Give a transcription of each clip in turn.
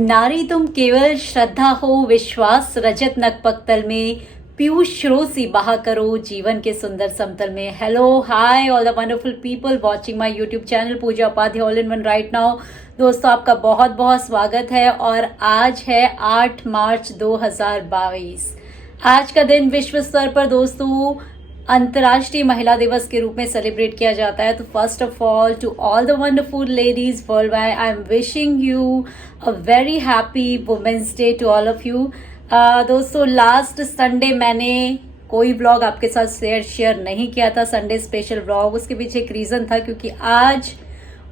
नारी तुम केवल श्रद्धा हो, विश्वास रजत नखपक्तल में, पीयूष श्रोसी बहा करो जीवन के सुंदर समतल में। Hello, hi all the wonderful people watching my YouTube channel Pooja Upadhyay all in one right now. दोस्तों, आपका बहुत बहुत स्वागत है और आज है 8 मार्च 2022। आज का दिन विश्व स्तर पर दोस्तों अंतर्राष्ट्रीय महिला दिवस के रूप में सेलिब्रेट किया जाता है। तो first of all to all the wonderful ladies world wide, I am wishing you a very happy women's day to all of you. दोस्तों, लास्ट संडे मैंने कोई व्लॉग आपके साथ शेयर नहीं किया था, संडे स्पेशल व्लॉग। उसके पीछे एक रीज़न था, क्योंकि आज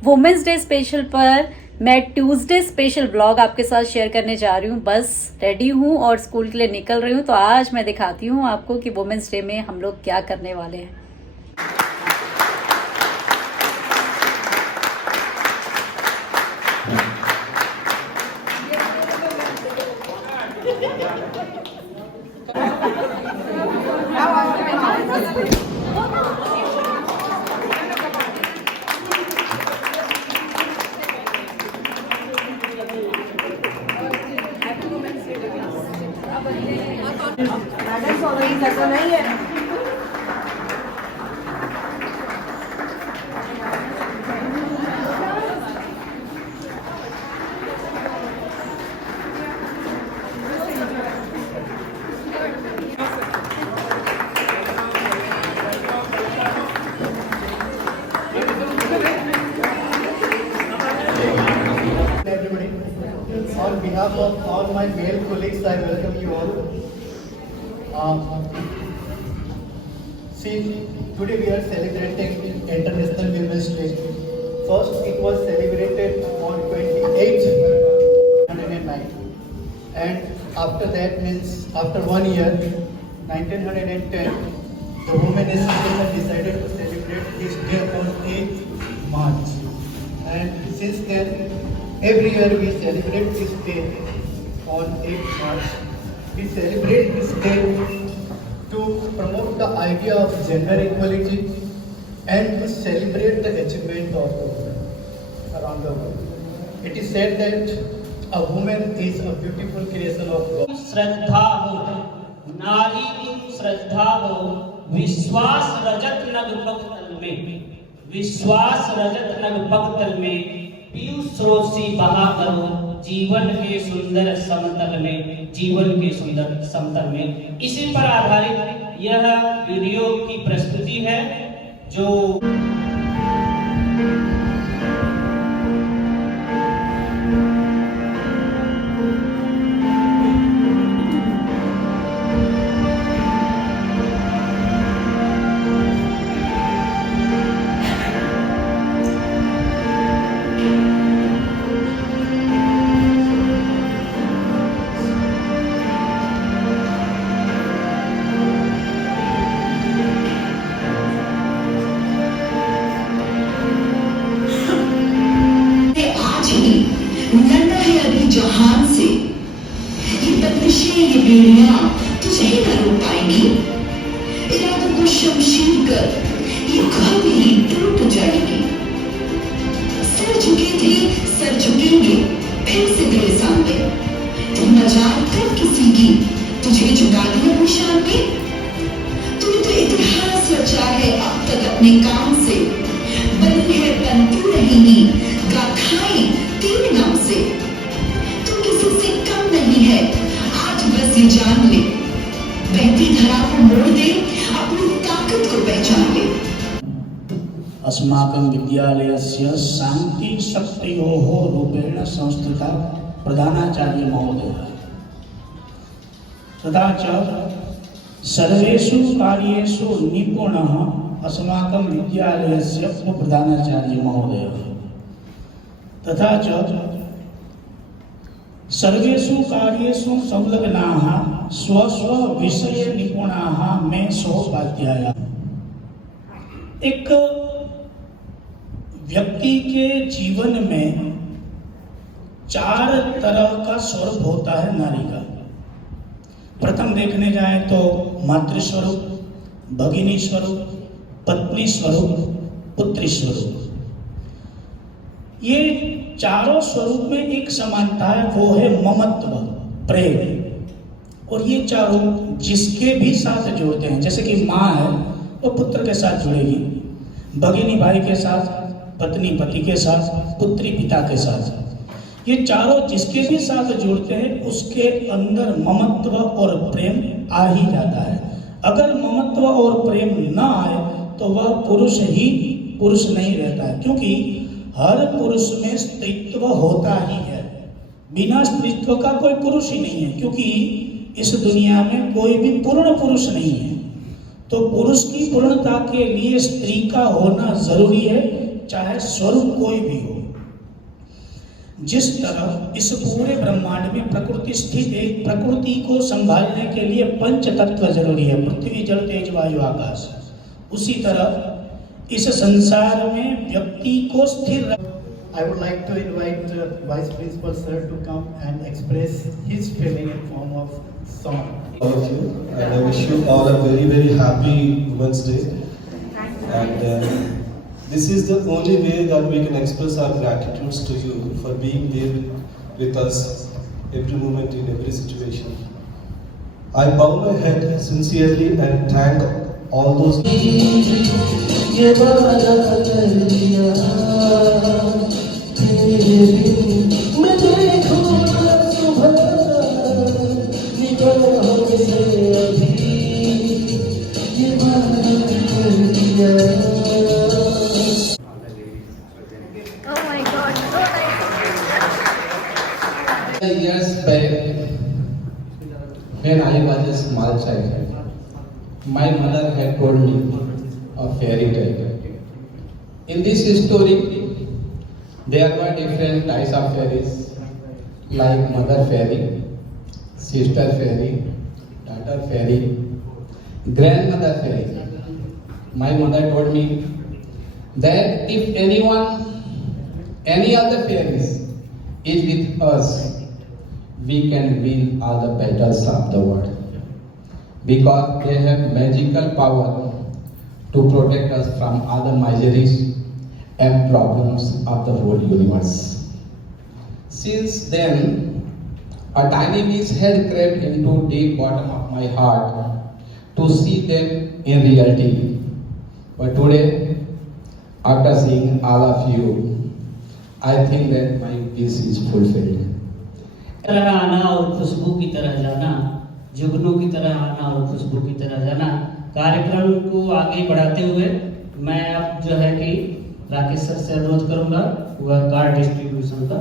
वुमेन्स डे स्पेशल पर मैं ट्यूसडे स्पेशल व्लॉग आपके साथ शेयर करने जा रही हूँ। बस रेडी हूँ और स्कूल के लिए निकल रही हूँ। तो आज मैं दिखाती हूँ आपको कि वुमेन्स डे में हम लोग क्या करने वाले हैं। नहीं है। Everybody, on behalf of all my male colleagues, I welcome you all. See, today we are celebrating International Women's Day. First, it was celebrated on 28th 1909, and after that means after 1 year, 1910, the Women Association decided to celebrate this day on 8th March, and since then, every year we celebrate this day on 8th March. We celebrate this day to promote the idea of gender equality and to celebrate the achievement of women around the world. It is said that a woman is a beautiful creation of God. श्रद्धा हो, नारी तुम श्रद्धा हो, विश्वास रजत नग पक्तल में, विश्वास रजत नग पक्तल में, पीयूष स्रोसी बहा करो जीवन के सुंदर समतल में, जीवन के सुंदर समतल में। इसी पर आधारित यह वीडियो की प्रस्तुति है जो जहान से ये बंदिशें, ये बेड़ियां तुझे ही न रोक पाएंगी। इरादों को शमशीर कर ये कभी ही टूट जाएगी। सर झुके थे, सर झुकेंगे फिर से तेरे सामने। तुम मजाल कर किसी की, तुझे झुका दिया निशान पे। तूने तो इतिहास रचा है अब तक अपने काम से। बनी है बनती रहेगी गाथाएं तेरे नाम से। से कम नहीं है, आज बस ये जान ले, बहती धरा को मोड़ दे, अपनी ताकत को पहचान ले। अस्माकं विद्यालयस्य शांति शक्तयोः रूपेण संस्थिता प्रधानाचार्य महोदयः तथा च सर्वेषु कार्येषु निपुणः अस्माकं विद्यालयस्य उपप्रधानाचार्य महोदयः तथा च सर्वेषु कार्येषु संलग्नाः स्व विषय निपुणाः मे सहोपाध्यायाः। एक व्यक्ति के जीवन में 4 तरह का स्वरूप होता है नारी का। प्रथम देखने जाए तो मातृ स्वरूप, भगिनी स्वरूप, पत्नी स्वरूप, पुत्री स्वरूप। ये चारों स्वरूप में एक समानता है, वो है ममत्व, प्रेम। और ये चारों जिसके भी साथ जुड़ते हैं, जैसे कि माँ है वो पुत्र के साथ जुड़ेगी, भगिनी भाई के साथ, पत्नी पति के साथ, पुत्री पिता के साथ। ये चारों जिसके भी साथ जुड़ते हैं उसके अंदर ममत्व और प्रेम आ ही जाता है। अगर ममत्व और प्रेम ना आए तो वह पुरुष ही पुरुष नहीं रहता है, क्योंकि हर पुरुष में स्त्रीत्व होता ही है। बिना स्त्रीत्व का कोई पुरुष ही नहीं है, क्योंकि इस दुनिया में कोई भी पूर्ण पुरुष नहीं है। तो पुरुष की पूर्णता के लिए स्त्री का होना जरूरी है, चाहे स्वरूप कोई भी हो। जिस तरह इस पूरे ब्रह्मांड में प्रकृति स्थित है, प्रकृति को संभालने के लिए पंच तत्व जरूरी है, पृथ्वी जल तेज वायु आकाश। उसी तरह इस संसार में व्यक्ति को स्थिर I would like to invite Vice Principal Sir to come and express his feeling in form of song. All of you, and I wish you all a very, very happy Women's Day. And this is the only way that we can express our gratitude to you for being there with us every moment in every situation. I bow my head sincerely and thank all those. Years back, when I was a small child, my mother had told me a fairy tale. In this story, there were different types of fairies, like mother fairy, sister fairy, daughter fairy, grandmother fairy. My mother told me that if any of the fairies is with us, we can win all the battles of the world, because they have magical power to protect us from all the miseries and problems of the whole universe. Since then, a tiny wish had crept into deep bottom of my heart to see them in reality. But today, after seeing all of you, I think that my wish is fulfilled. तरह आना और खुशबू की तरह जाना, जुगनू की तरह आना और खुशबू की तरह जाना। कार्यक्रम को आगे बढ़ाते हुए मैं अब जो है कि राकेश सर से अनुरोध करूंगा वह कार्ड डिस्ट्रीब्यूशन का।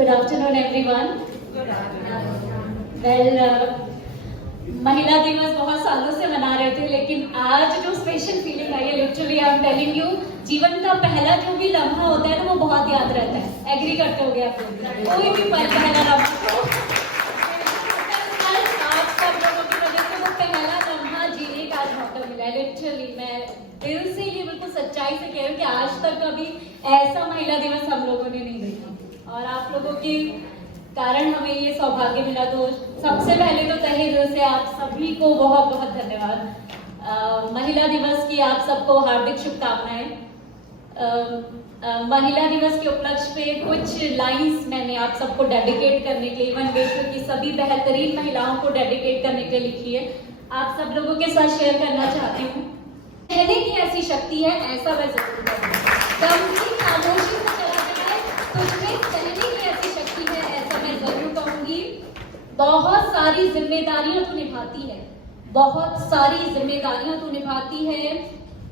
Good afternoon, everyone. महिला दिवस बहुत सालों से मना रहे थे, लेकिन आज जो स्पेशल फीलिंग आई है, literally I am telling you, जीवन का पहला जो भी लम्हा होता है ना वो बहुत याद रहता है। एग्री करते हो गए आप लोग? कोई भी पहला लम्हा आप सब लोगों की वजह से वो पहला लम्हा जीने का आज मौका मिला है। लिटरली मैं दिल से ये बिल्कुल सच्चाई से कह रही हूँ कि आज तक कभी ऐसा महिला दिवस हम लोगों ने नहीं देखा, और आप लोगों के कारण हमें ये सौभाग्य मिला। तो सबसे पहले तो तहे दिल से आप सभी को बहुत बहुत धन्यवाद। महिला दिवस की आप सबको हार्दिक शुभकामनाएं। महिला दिवस के उपलक्ष्य पे कुछ लाइंस मैंने आप सबको डेडिकेट करने के लिए, इवन विश्व की सभी बेहतरीन महिलाओं को डेडिकेट करने के लिए लिखी है, आप सब लोगों के साथ शेयर करना चाहती हूँ। कहने की ऐसी शक्ति है, ऐसा मैं जरूर कहूँगी। दम की खामोशी से चला गया है, तुझमें कहने की ऐसी शक्ति है, ऐसा मैं जरूर कहूँगी। बहुत सारी जिम्मेदारियां तू निभाती है, बहुत सारी जिम्मेदारियां तू निभाती है,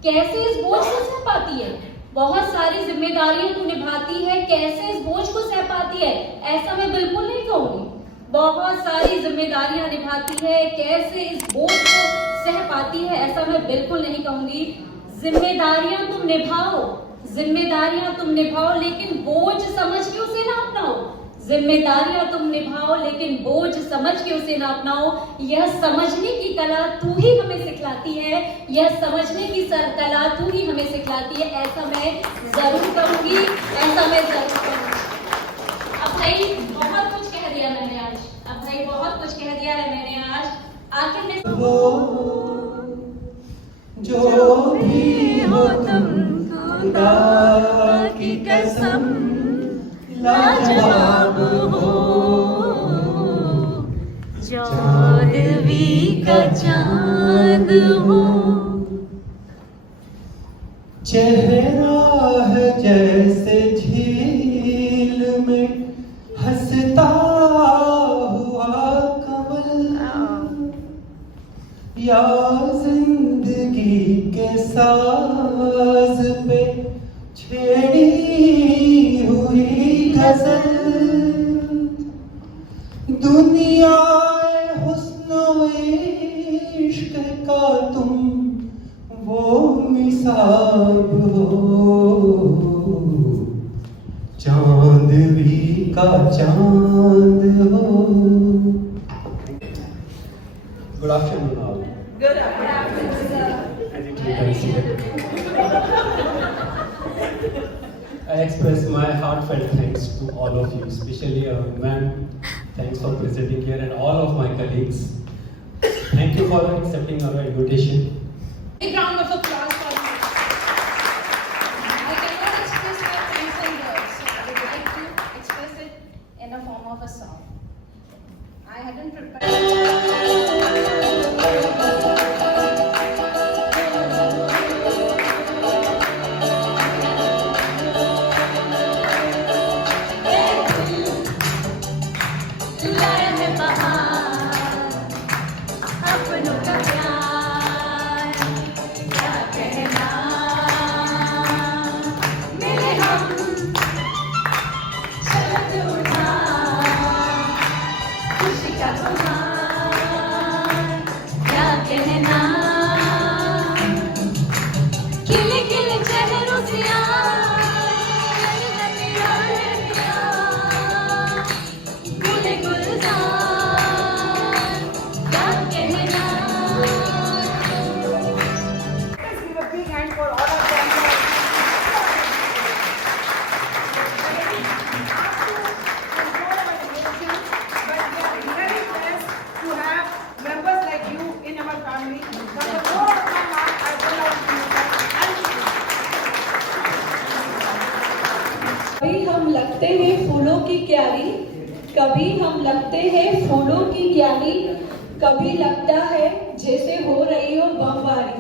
कैसे इस बोझ को सह पाती है? बहुत सारी जिम्मेदारियां तू निभाती है, कैसे इस बोझ को सह पाती है? ऐसा मैं बिल्कुल नहीं कहूंगी। बहुत सारी जिम्मेदारियां निभाती है, कैसे इस बोझ को सह पाती है? ऐसा मैं बिल्कुल नहीं कहूंगी। जिम्मेदारियां तुम निभाओ, जिम्मेदारियां तुम निभाओ, लेकिन बोझ समझ के उसे ना अपनाओ। जिम्मेदारियां तुम निभाओ, लेकिन बोझ समझ के उसे ना अपनाओ। यह समझने की कला तू ही हमें सिखलाती है, यह समझने की कला तू ही हमें सिखलाती है, ऐसा मैं जरूर कहूंगी, ऐसा मैं जरूर कहूंगी। अब भाई बहुत कुछ कह दिया मैंने आज, अब भाई बहुत कुछ कह दिया है मैंने आज। आखिर में जो भी हो तुम, खुदा की कसम लाजवाब हो, चौदहवीं का चांद हो, चेहरा है जैसे झील में हंसता हुआ कमल, या जिंदगी के साज पे छेड़ी हुई गजल, दुनिया हुस्न इश्क का तुम वो मिसाब हो, चांदवी का चांद हो। Good afternoon all. Good afternoon, sir. I express my heartfelt thanks to all of you, especially ma'am. Thanks for presenting here and all of my colleagues. Thank you for accepting our invitation. Big round of applause for you. I cannot express my thanks in words, so I would like to express it in a form of a song. I hadn't prepared. लाया है बहार अपनों का प्यार, क्या कहना, मिले हम शरद उठा, खुशी का बहार, क्या कहना, खिले खिले चेहरों से गुले गुलजार, क्या कहना। Let's give a big hand for all of them. But we are very blessed to have members like you in our family. From the core of my heart, I would like to thank you. कभी हम लगते हैं फूलों की क्यारी, कभी हम लगते हैं फूलों की क्यारी, कभी लगता है जैसे हो रही हो बमबारी,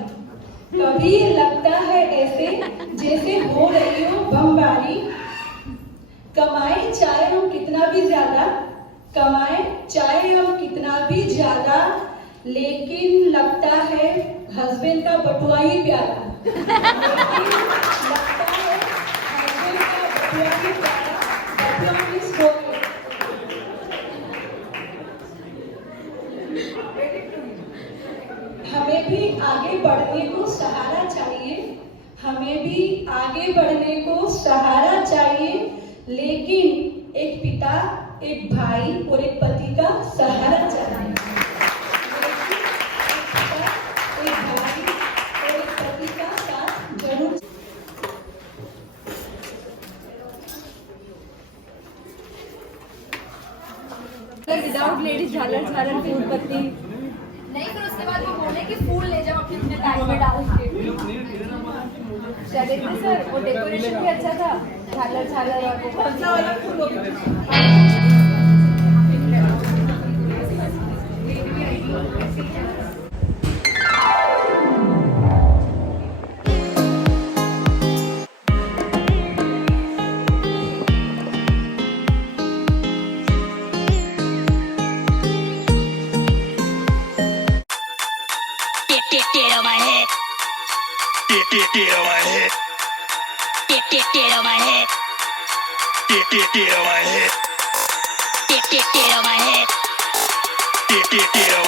कभी लगता है ऐसे जैसे हो रही हो बमबारी। कमाए चाहे हम कितना भी ज्यादा, कमाए चाहे हम कितना भी ज्यादा, लेकिन लगता है हस्बैंड का बटुआ ही प्यारा, लेकिन लगता है हस्बैंड का बटुआ ही प्यारा। बटुआ मीन्स गोल्ड। हमें भी आगे बढ़ने को सहारा चाहिए, हमें भी आगे बढ़ने को सहारा चाहिए, लेकिन एक पिता, एक भाई और एक पति का सहारा चाहिए। एक भाई और एक पति का साथ जरूर। Without ladies झालर झालर की उत्पत्ति नहीं, फिर उसके बाद वो बोले कि फूल ले जाओ अपने अपने में डाल के क्या देखते सर वो डेकोरेशन भी अच्छा था झालर झालर और वो कौन वाला फूल Get on my head. Get on my head. Get on my head. Get on my head. Get on my head. Get on my head.